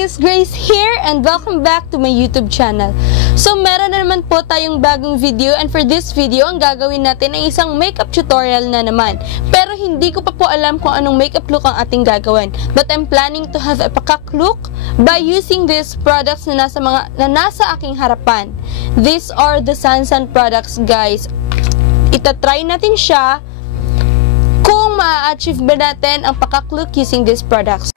guys! Grace here and welcome back to my YouTube channel. So meron na naman po tayong bagong video and for this video, ang gagawin natin ay isang makeup tutorial na naman. Pero hindi ko pa po alam kung anong makeup look ang ating gagawin. But I'm planning to have a pakak look by using these products na nasa aking harapan. These are the Sansan products, guys. Itatry natin siya kung ma-achieve ba natin ang pakak look using these products.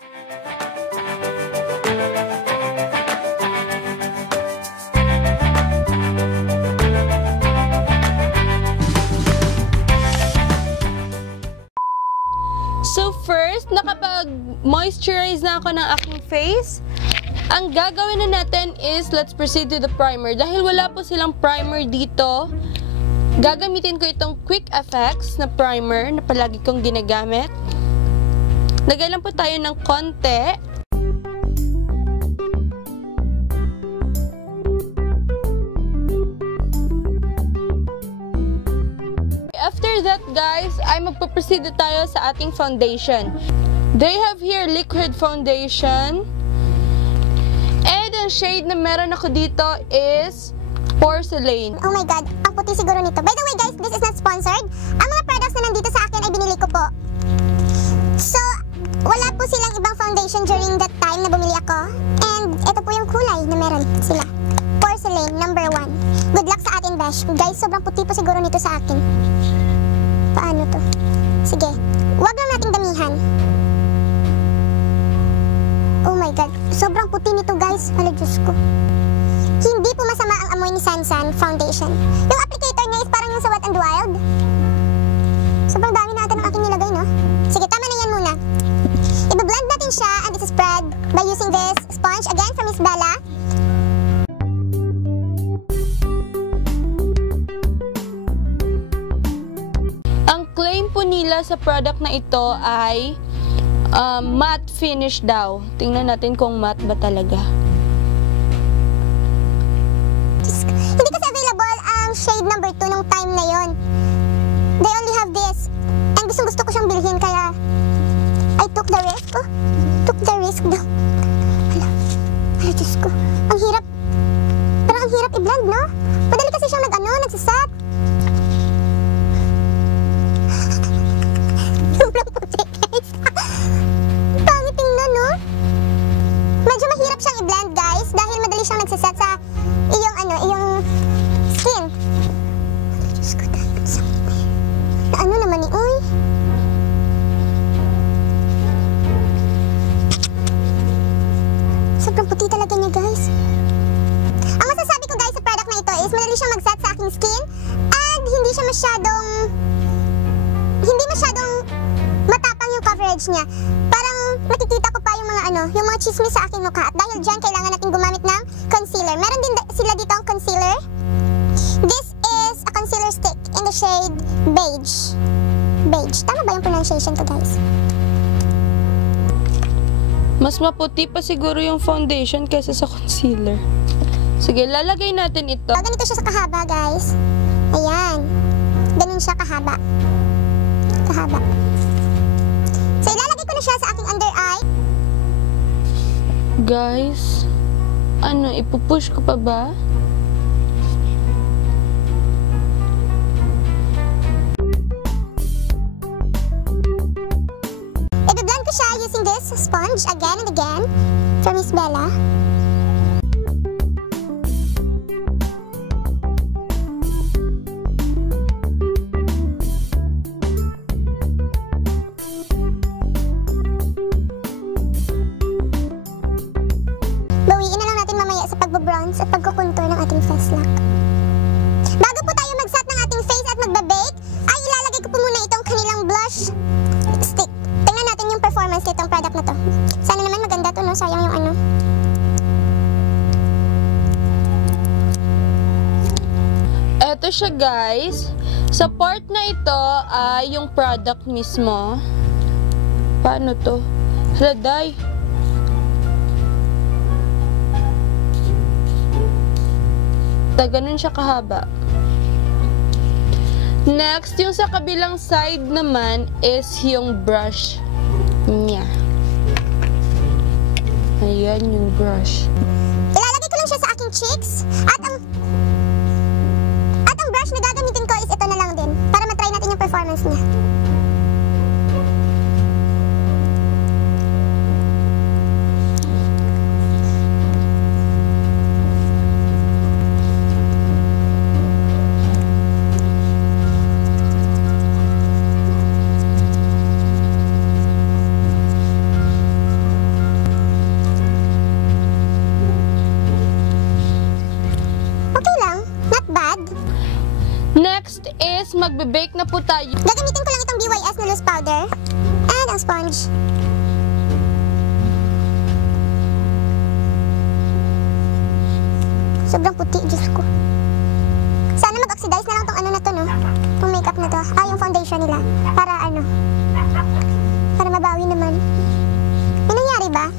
So first, nakapag-moisturize na ako ng aking face. Ang gagawin na natin is, let's proceed to the primer. Dahil wala po silang primer dito, gagamitin ko itong Quick Effects na primer na palagi kong ginagamit. Lagay lang po tayo ng konti. After that, guys, ay magpo-proceed tayo sa ating foundation. They have here liquid foundation. And ang shade na meron ako dito is Porcelain. Oh my god, ang puti siguro nito. By the way guys, this is not sponsored. Ang mga products na nandito sa akin ay binili ko po. So, wala po silang ibang foundation during that time na bumili ako. And ito po yung kulay na meron sila. Porcelain, number 1. Good luck sa atin, Besh. Guys, sobrang puti po siguro nito sa akin. Paano to? Sige, wag lang nating damihan. Oh my god, sobrang puti nito guys. Hala, Diyos ko. Hindi po masama ang amoy ni Sansan foundation. Yung applicator niya is parang yung sa Wet n Wild. Sobrang dami natin ang aking nilagay, no? Sige, tama na yan muna. Iba-blend natin siya and spread by using this sponge again from Miss Bella. Ang claim po nila sa product na ito ay matte finish daw. Tingnan natin kung matte ba talaga. Hindi kasi available ang shade number 2 nung time na yon. They only have this. And gusto ko siyang bilhin kaya I took the risk. Oh, took the risk daw. Hala, Diyos ko. Ang hirap. Pero ang hirap i-blend, no? Madali kasi siyang nagsaset. Sobrang puti, guys. Pangit tingnan, no? Medyo mahirap siyang i-blend, guys, dahil madali siyang nagsaset sa iyong skin. Diyos ko, na ano naman ni Uy? Sobrang puti talaga niya, guys. Ang masasabi ko, guys, sa product na ito is madali siyang mag-set sa aking skin and hindi masyadong matapang yung coverage niya. Parang nakikita ko pa yung mga chismis sa aking mukha. At dahil dyan, kailangan natin gumamit ng concealer. Meron din sila dito ang concealer. This is a concealer stick in the shade beige. Beige. Tama ba yung pronunciation ko, guys? Mas maputi pa siguro yung foundation kaysa sa concealer. Sige, lalagay natin ito. Ganito siya sa kahaba, guys. Ayan. Ganun siya kahaba. So, ilalagay ko na siya sa aking under eye. Guys, ipupush ko pa ba? I-blend ko siya using this sponge again and again from Miss Bella. Bawiin na lang natin mamaya sa pagbo-bronze at pagkukontour ng ating face look. Bago po tayo mag-set ng ating face at magbe-bake, ay ilalagay ko po muna itong kanilang blush stick. Tingnan natin yung performance nitong product na to. Sana naman maganda to, no? Sayang yung Eto siya, guys. Sa part na ito ay yung product mismo. Paano to? Haladay. Ganun siya kahaba. Next, yung sa kabilang side naman is yung brush niya. Ayan yung brush. Ilalagay ko lang siya sa aking cheeks. At ang brush na gagamitin ko is ito na lang din. Para matry natin yung performance niya. Okay lang. Not bad. Next is magbe-bake na po tayo. Gagamitin ko lang itong BYS na loose powder. And ang sponge. Sobrang puti, Diyos ko. Sana mag-oxidize na lang tong ano na to, no? Tong makeup na to. Yung foundation nila. Para ano? Para mabawi naman. May nangyari ba?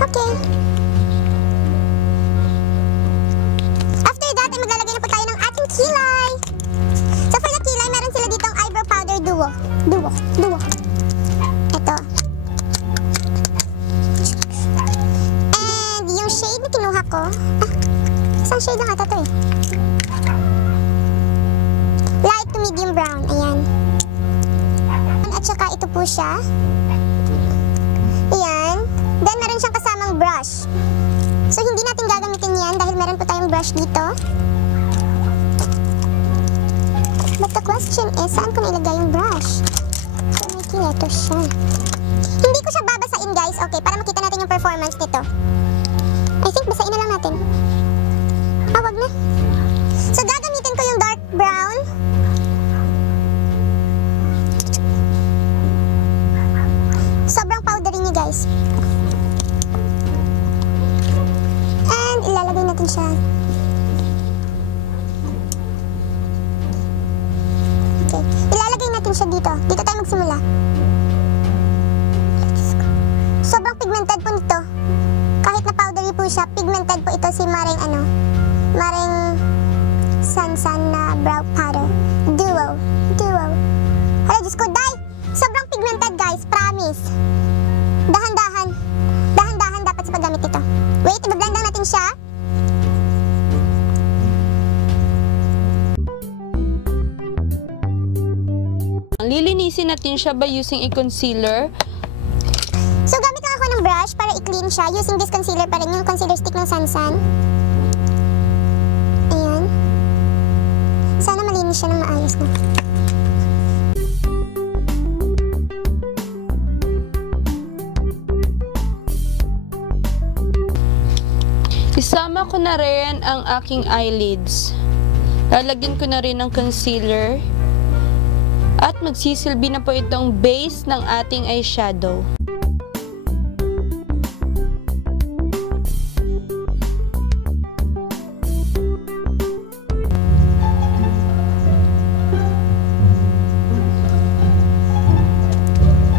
Okay. After that, ay maglalagay na po tayo ng ating kilay. So for the kilay, meron sila ditong eyebrow powder duo. Ito. And yung shade na kinuha ko, isang shade lang ata to eh. Light to medium brown, ayan. At saka ito po siya. Ayan. Then meron siyang kasamang brush. So hindi natin gagamitin yan dahil meron po tayong brush dito. But the question is, saan ko nailagay yung brush? So making ito siya. Hindi ko siya babasain guys, okay, para makita natin yung performance nito. I think basain na lang natin. Wag na. So gagamitin ko yung dark brown. Sobrang powdery niya guys. And ilalagay natin siya. Okay. Ilalagay natin siya dito. Dito tayo magsimula. Sobrang pigmented po nito. Kahit na powdery po siya, pigmented po ito si Maring Sansan na brow powder. Duo. Hala, Diyos ko, day! Sobrang pigmented guys, promise. Dahan-dahan dapat sa paggamit nito. Wait, i-blend lang natin siya. Lilinisin natin siya by using a concealer. So gamit lang ako ng brush para i-clean siya using this concealer pa rin, yung concealer stick ng Sansan. Ayan. Sana malinis siya ng maayos na. Isama ko na rin ang aking eyelids. Lalagyan ko na rin ng concealer. At magsisilbi na po itong base ng ating eyeshadow.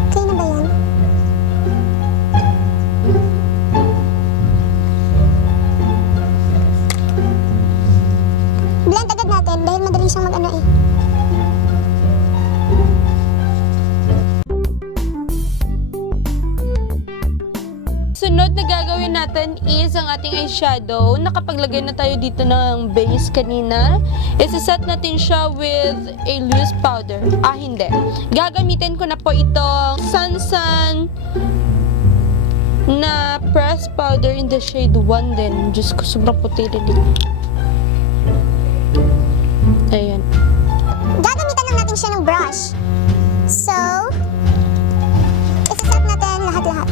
Okay na ba yan? Blend agad natin dahil madali siyang mag-ano eh. Sunod na gagawin natin is ang ating eyeshadow. Nakapaglagay na tayo dito ng base kanina. Isa-set natin siya with a loose powder. Hindi. Gagamitin ko na po itong Sansan na pressed powder in the shade 1 din. Diyos ko, sobrang puti rin dito. Ayan. Gagamitan lang natin siya ng brush. So, isa-set natin lahat-lahat.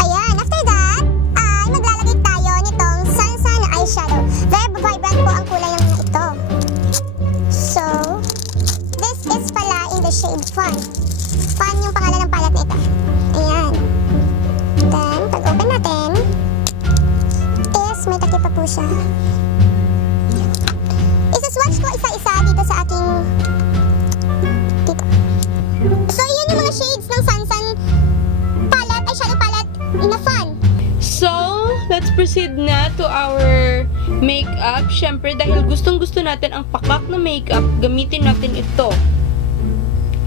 Ayan, after that, ay maglalagay tayo nitong Sansan na eyeshadow. Very vibrant po ang kulay ng ito. shade Fun. Fun yung pangalan ng palette na ito. Ayan. Then, pag-open natin, is may takip pa po siya. Isa-swatch ko isa-isa dito sa aking dito. So, yun yung mga shades ng Sansan palette, ay shadow palette na Fun. So, let's proceed na to our makeup. Syempre, dahil gustong-gusto natin ang pakak na makeup, gamitin natin ito.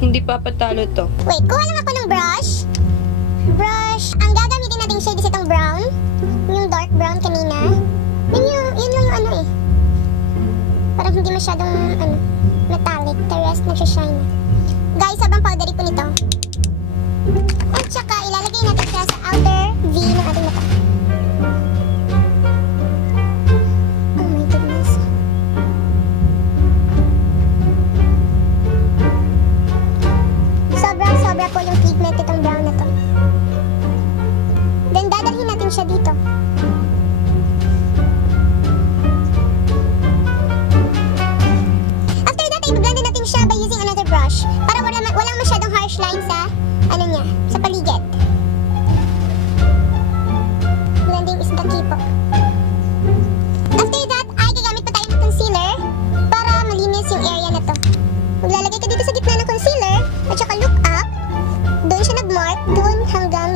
Hindi papatalo to. Wait, kuha lang ako ng brush. Ang gagamitin natin shade is itong brown. Yung dark brown kanina. Yun yung ano eh. Parang hindi masyadong metallic. The rest nagsashine na. Guys, sobrang powdery po nito. At saka, ilalagay natin siya sa outer V ng ating mata. Oh my goodness. Sobra po yung pigment itong brown na to. Then, dadalhin natin siya dito. After that, i-blend natin siya by using another brush para walang masyadong harsh line sa sa paligid. Blending is the key po. After that, ay gagamit pa tayo ng concealer para malinis yung area na to. Maglalagay ka dito sa gitna ng concealer at saka look up. Doon siya nag-mark, doon hanggang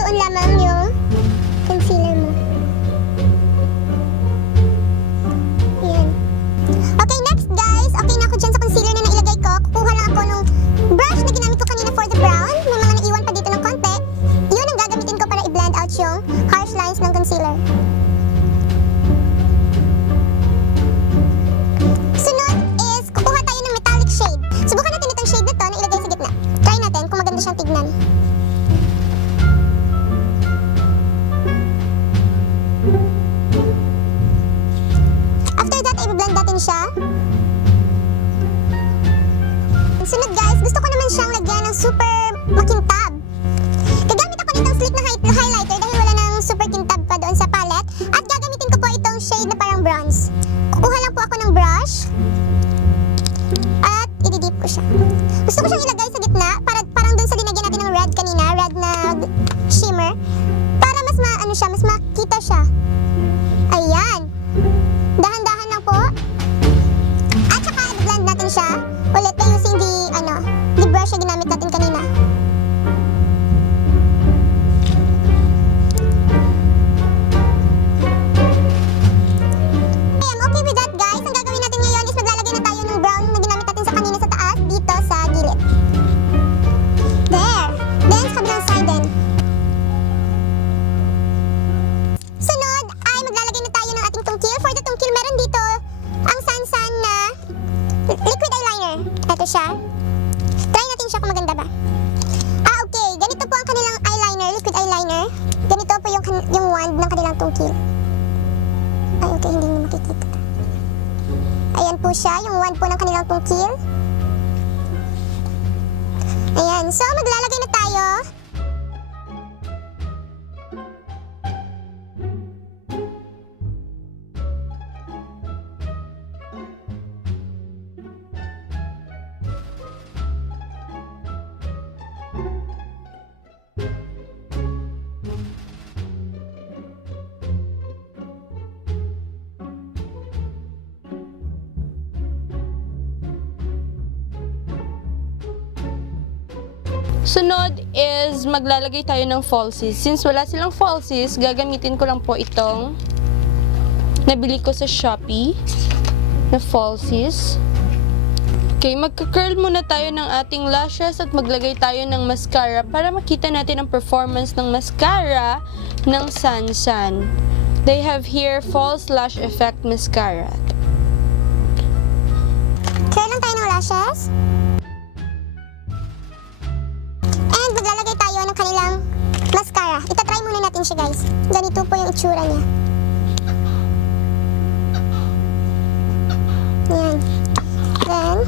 doon lamang yung concealer mo. Yan. Okay, next guys. Okay na ako dyan sa concealer na nailagay ko. Kukuha lang ako nung brush na ginamit ko kanina for the brown. May mga naiwan pa dito ng konti. Yun ang gagamitin ko para i-blend out yung harsh lines ng concealer. Sunod is, kukuha tayo ng metallic shade. Subukan natin itong shade na to na ilagay sa gitna. Try natin kung maganda siyang tignan. After that, i-blend natin siya. Sunod guys, gusto ko naman siyang lagyan ng super makintab. Gagamit ako nitong slick na highlighter dahil wala nang super kintab pa doon sa palette. At gagamitin ko po itong shade na parang bronze. Kukuha lang po ako ng brush. At i-dip ko siya. Gusto ko siyang ilagay sa gitna, parang doon sa linagyan natin ng red kanina, red na shimmer. Para mas mas makita siya. Ayan. Dahan-dahan lang po. At saka i-blend natin siya ulit by using the brush na ginamit natin kanina. I'm okay with that guys. Ang gagawin natin ngayon is maglalagay na tayo ng brown na ginamit natin sa kanina sa taas, dito sa gilid. There. Then, sa kabilang side din. Sunod ay maglalagay na tayo ng ating tungkil. For the tungkil, meron dito ang Sansan na liquid eyeliner. Ito siya. Try natin siya kung maganda ba. Okay. Ganito po ang kanilang eyeliner, liquid eyeliner. Ganito po yung wand ng kanilang tungkil. Ay, okay. Hindi nyo makikita. Ayan po siya, yung wand po ng kanilang tungkil. Ayan. So, maglalagay na tayo. Sunod is maglalagay tayo ng falsies. Since wala silang falsies, gagamitin ko lang po itong nabili ko sa Shopee na falsies. Okay, magka-curl muna tayo ng ating lashes at maglagay tayo ng mascara para makita natin ang performance ng mascara ng Sansan. They have here False Lash Effect Mascara. Curl lang tayo ng lashes. And maglalagay tayo ng kanilang mascara. Itatry muna natin siya guys. Ganito po yung itsura niya. Yan. Then,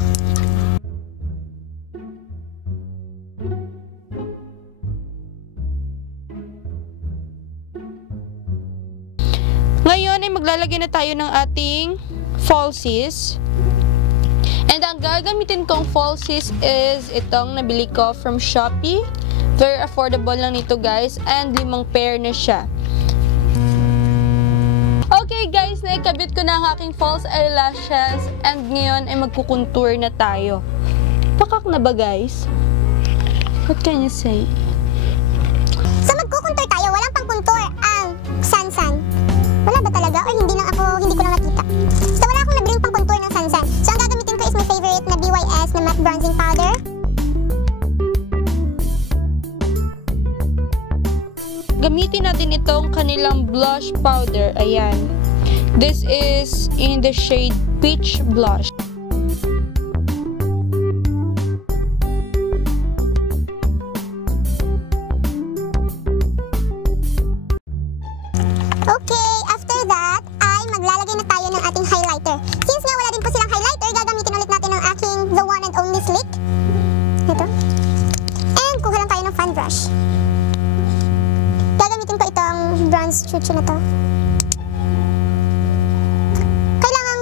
ngayon ay maglalagay na tayo ng ating falsies. And ang gagamitin kong falsies is itong nabili ko from Shopee. Very affordable lang nito guys, and 5 pair na siya. Okay guys, naikabit ko na ang aking false eyelashes, and ngayon ay magkukontour na tayo. Pakak na ba guys? What can you say? So magkukontour tayo, walang pang contour ang Sansan. Wala ba talaga? Or hindi ko lang nakita. So wala akong nabiling pang contour ng Sansan. So ang gagamitin ko is my favorite na BYS na matte bronzing powder. Gamitin natin itong kanilang blush powder. Ayan. This is in the shade Peach Blush. Okay, after that, ay maglalagay na tayo ng ating highlighter. Since nga wala din po silang highlighter, gagamitin ulit natin ang aking the one and only Sleek. Ito. And kuha lang tayo ng fan brush. Gagamitin ko itong bronze chuchu na to. Kailangan,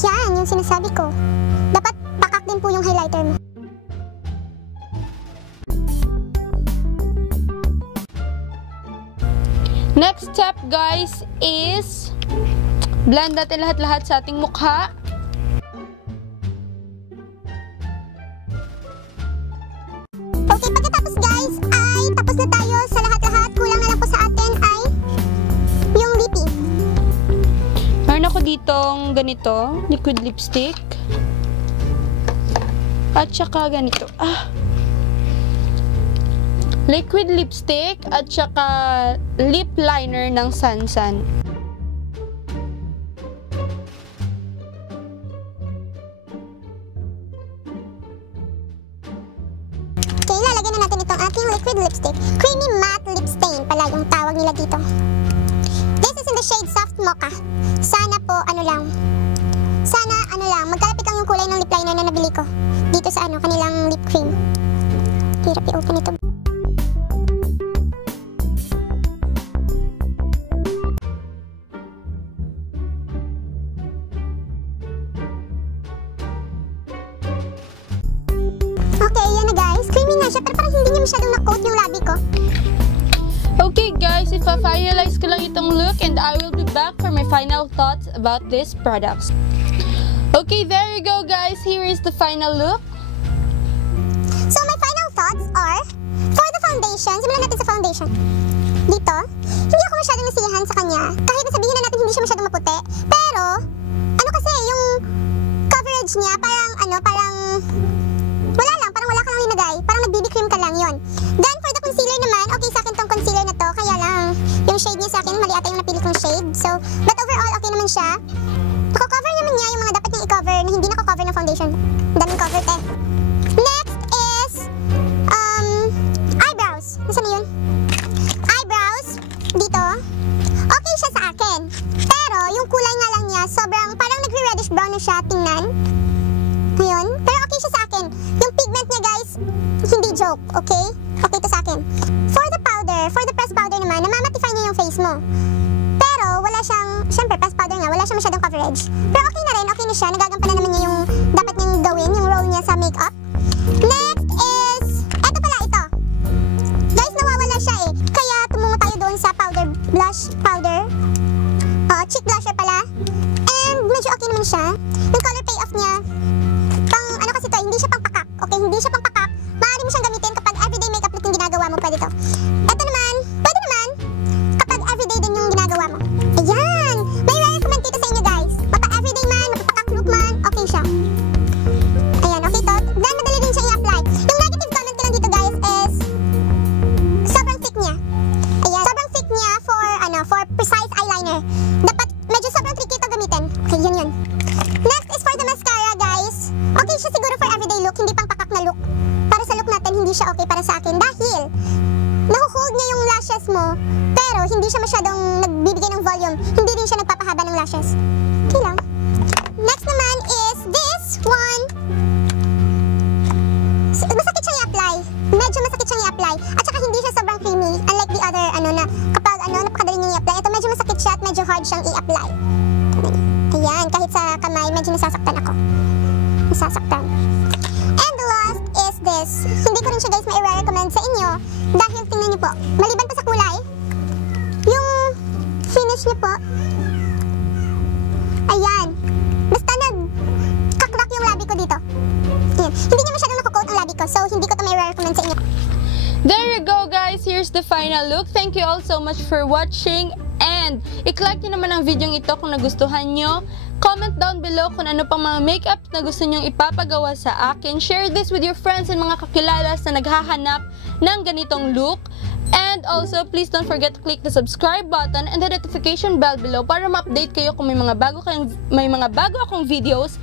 yan yung sinasabi ko. Dapat pakak din po yung highlighter mo. Next step guys is blend natin lahat-lahat sa ating mukha. Okay, pagkatapos guys ay tapos na tayo sa lahat-lahat. Kulang na lang po sa atin ay yung lippy. Meron ako ditong ganito, liquid lipstick. At saka ganito. Liquid lipstick at saka lip liner ng Sansan. Okay, lalagyan na natin itong ating liquid lipstick. Creamy matte lip stain pala yung tawag nila dito. This is in the shade Soft Mocha. Sana po, magkalapit lang yung kulay ng lip liner na nabili ko. Dito sa kanilang lip cream. Hirap i-open ito. Okay, yan na guys. Creamy nga siya, pero parang hindi niya masyadong na-coat yung labi ko. Okay guys, ipa-finalize ko lang itong look and I will be back for my final thoughts about these products. Okay, there you go guys. Here is the final look. So my final thoughts are, for the foundation, simulan natin sa foundation. Dito, hindi ako masyadong nasiyahan sa kanya. Kahit nasabihin na natin hindi siya masyadong maputi. Pero, kasi, yung coverage niya, parang wala lang, parang wala ka lang linagay. Parang nag-BB cream ka lang, yon. Then, for the concealer naman, okay sa akin tong concealer na to. Kaya lang, yung shade niya sa akin, mali ata yung napili kong shade. So, but overall, okay naman siya. Nako-cover naman niya yung mga dapat niyang i-cover na hindi nako-cover ng foundation. Daming cover, te. Next is, eyebrows. Nasaan na yun? Eyebrows, dito. Okay siya sa akin. Pero, yung kulay nga lang niya, sobrang, parang nagre-reddish brown na siya, tingnan. Ayun. Pero okay siya sa akin. Yung pigment niya, guys, hindi joke, okay? Okay to sa akin. For the powder, for the pressed powder naman, namamatify niya yung face mo. Pero, wala siyang, syempre, pressed powder nga, wala siyang masyadong coverage. Pero okay na rin, okay na siya. Nagagampanan naman niya yung dapat niyang gawin, yung role niya sa makeup. Next is, eto pala, ito. Guys, nawawala siya eh. Kaya, tumungo tayo doon sa powder, blush powder. Cheek blusher pala. And, medyo okay naman siya. Yung color payoff niya, kasi to, hindi siya pang pakak. Okay, hindi siya pang pakak. Maaari mo siyang gamitin kapag everyday makeup look yung ginagawa mo, pwede to. Ito naman, pwede naman kapag everyday din yung ginagawa mo. Ayan! May recommend dito sa inyo guys. Mapa-everyday man, mapapakak look man, okay siya. Ayan, okay to. Then, madali din siya i-apply. Yung negative comment ko lang dito guys is sobrang thick niya. Ayan, sobrang thick niya for precise eyeliner. Dapat, medyo sobrang tricky ito gamitin. Okay, yun. Next is for the mascara guys. Okay siya siguro for everyday look, hindi pang pakak na look. Para sa look natin, hindi siya okay para sa akin dahil nahuhold niya yung lashes mo, pero hindi siya masyadong nagbibigay ng volume. Hindi rin siya nagpapahaba ng lashes. Okay lang. Next naman is this one. Masakit siyang i-apply. Medyo masakit siyang i-apply. At saka hindi siya sobrang creamy. Unlike the other, na kapag napakadali niyang i-apply. Ito medyo masakit siya at medyo hard siyang i-apply. Ayan, kahit sa kamay, medyo nasasaktan nasasaktan. And the last is this. Hindi ko rin siya guys mai-recommend sa inyo dahil tingnan niyo po, maliban pa sa kulay, yung finish niyo po, ayan, basta nagkakrak yung labi ko dito. Ayan. Hindi niya masyadong nakakoat ang labi ko, so hindi ko ito mai-recommend sa inyo. There you go guys, here's the final look. Thank you all so much for watching and i-like nyo naman ang video ito kung nagustuhan nyo. Comment down below kung ano pang mga makeup na gusto nyong ipapagawa sa akin. Share this with your friends and mga kakilala na naghahanap ng ganitong look. And also, please don't forget to click the subscribe button and the notification bell below para ma-update kayo kung may mga bago akong videos.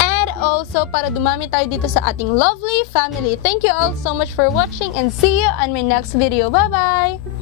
And also, para dumami tayo dito sa ating lovely family. Thank you all so much for watching and see you on my next video. Bye-bye!